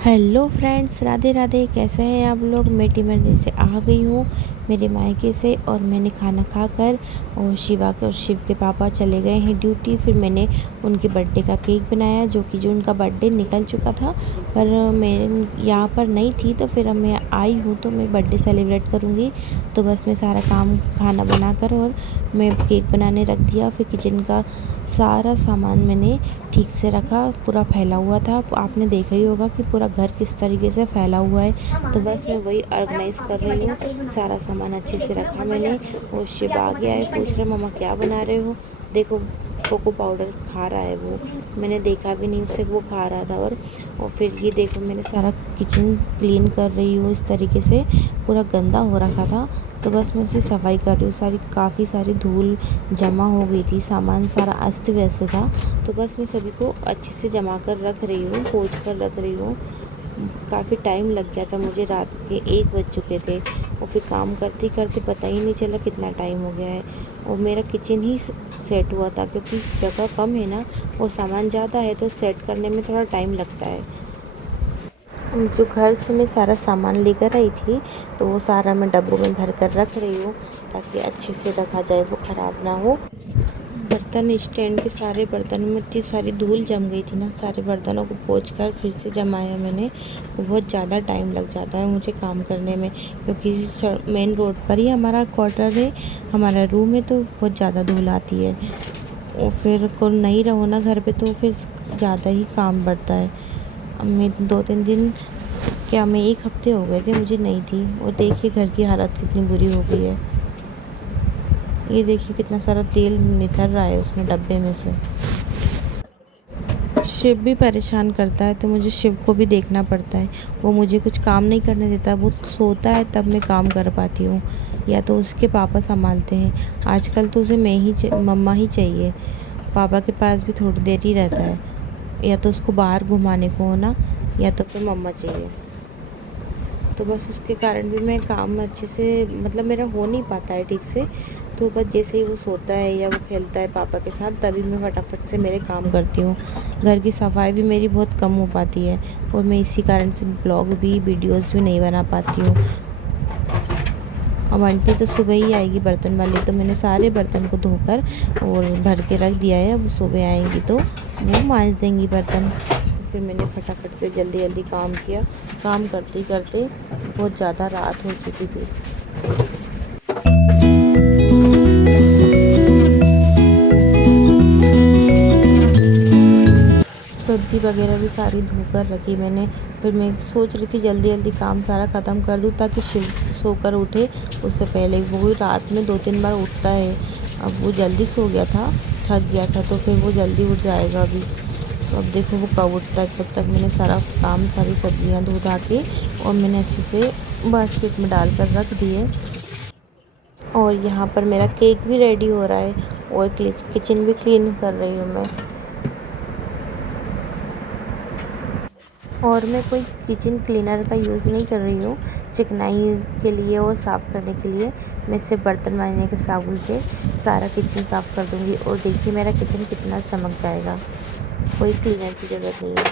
Hello friends, Radhe Radhe. कैसे हैं आप लोग। मैं टिमरनी से आ गई हूँ मेरे मायके से और मैंने खाना खाकर और शिवा के और शिव के पापा चले गए हैं ड्यूटी। फिर मैंने उनके बर्थडे का केक बनाया जो उनका बर्थडे निकल चुका था, पर मैं यहाँ पर नहीं थी तो फिर अब मैं आई हूँ तो मैं बर्थडे सेलिब्रेट करूँगी। तो बस मैं सारा काम खाना बनाकर और मैं केक बनाने रख दिया। फिर किचन का सारा सामान मैंने ठीक से रखा, पूरा फैला हुआ था। आपने देखा ही होगा कि पूरा घर किस तरीके से फैला हुआ है। तो बस मैं वही ऑर्गेनाइज़ कर रही हूँ। सारा सामान अच्छे से रखा मैंने। और शिव आ गया है, पूछ रहा मम्मा क्या बना रहे हो। देखो कोको पाउडर खा रहा है वो, मैंने देखा भी नहीं उसे, वो खा रहा था। और फिर ये देखो मैंने सारा किचन क्लीन कर रही हूँ। इस तरीके से पूरा गंदा हो रखा था तो बस मैं उसकी सफाई कर रही हूँ। काफ़ी सारी धूल जमा हो गई थी, सामान सारा अस्त व्यस्त था। तो बस मैं सभी को अच्छे से जमा कर रख रही हूँ, पोंछ कर रख रही हूँ। काफ़ी टाइम लग गया था मुझे, रात के 1 बज चुके थे। और फिर काम करते करते पता ही नहीं चला कितना टाइम हो गया है। और मेरा किचन ही सेट हुआ था क्योंकि जगह कम है ना और सामान ज़्यादा है तो सेट करने में थोड़ा टाइम लगता है। जो घर से मैं सारा सामान लेकर आई थी तो वो सारा मैं डब्बों में भर कर रख रही हूँ ताकि अच्छे से रखा जाए, वो ख़राब ना हो। बर्तन स्टैंड के सारे बर्तनों में इतनी सारी धूल जम गई थी ना, सारे बर्तनों को पोंछ कर फिर से जमाया मैंने। तो बहुत ज़्यादा टाइम लग जाता है मुझे काम करने में क्योंकि मेन रोड पर ही हमारा क्वार्टर है, हमारा रूम है, तो बहुत ज़्यादा धूल आती है। और फिर को नहीं रहो ना घर पे तो फिर ज़्यादा ही काम बढ़ता है। अब मैं 2-3 दिन, क्या मैं 1 हफ्ते हो गए थे मुझे नहीं थी। और देखिए घर की हालत कितनी बुरी हो गई है। ये देखिए कितना सारा तेल निथर रहा है उसमें डब्बे में से। शिव भी परेशान करता है तो मुझे शिव को भी देखना पड़ता है। वो मुझे कुछ काम नहीं करने देता, वो सोता है तब मैं काम कर पाती हूँ, या तो उसके पापा संभालते हैं। आजकल तो उसे मम्मा ही चाहिए। पापा के पास भी थोड़ी देर ही रहता है, या तो उसको बाहर घुमाने को होना या तो फिर मम्मा चाहिए। तो बस उसके कारण भी मैं काम अच्छे से, मतलब मेरा हो नहीं पाता है ठीक से। तो बस जैसे ही वो सोता है या वो खेलता है पापा के साथ तभी मैं फटाफट से मेरे काम करती हूँ। घर की सफाई भी मेरी बहुत कम हो पाती है और मैं इसी कारण से ब्लॉग भी वीडियोस भी नहीं बना पाती हूँ। अब आंटी तो सुबह ही आएगी बर्तन वाली, तो मैंने सारे बर्तन को धोकर और भर के रख दिया है। अब सुबह आएंगी तो वो मांज देंगी बर्तन। फिर मैंने फटाफट से जल्दी जल्दी काम किया। काम करते करते बहुत ज़्यादा रात हो चुकी थी। सब्ज़ी वगैरह भी सारी धोकर रखी मैंने। फिर मैं सोच रही थी जल्दी जल्दी काम सारा ख़त्म कर दूँ ताकि शिव सोकर उठे उससे पहले। वो रात में 2-3 बार उठता है। अब वो जल्दी सो गया था, थक गया था, तो फिर वो जल्दी उठ जाएगा अभी। तो अब देखो वो कब उठता है। तब तक मैंने सारा काम, सारी सब्जियां धो धा के और मैंने अच्छे से बास्केट में डाल कर रख दिए। और यहाँ पर मेरा केक भी रेडी हो रहा है और किचन भी क्लीन कर रही हूँ मैं। और मैं कोई किचन क्लीनर का यूज़ नहीं कर रही हूँ चिकनाई के लिए और साफ़ करने के लिए। मैं सिर्फ बर्तन मांजने के साबुन से सारा किचन साफ़ कर दूँगी और देखिए मेरा किचन कितना चमक जाएगा। कोई क्लीनर की ज़रूरत नहीं है।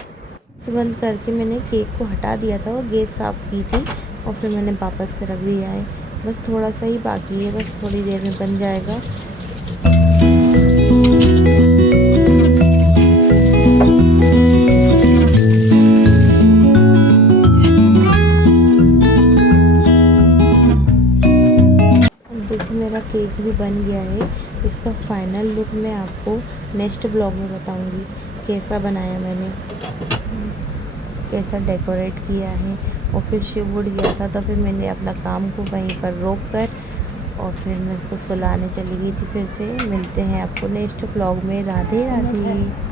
से बंद करके मैंने केक को हटा दिया था और गैस साफ़ की थी और फिर मैंने वापस से रख दिया है। बस थोड़ा सा ही बाकी है, बस थोड़ी देर में बन जाएगा। देखिए मेरा केक भी बन गया है। इसका फाइनल लुक मैं आपको नेक्स्ट ब्लॉग में बताऊंगी कैसा बनाया मैंने, कैसा डेकोरेट किया है। और फिर शिव उठ गया था तो फिर मैंने अपना काम को वहीं पर रोक कर और फिर मेरे को सुलाने चली गई थी। फिर से मिलते हैं आपको नेक्स्ट ब्लॉग में। राधे राधे।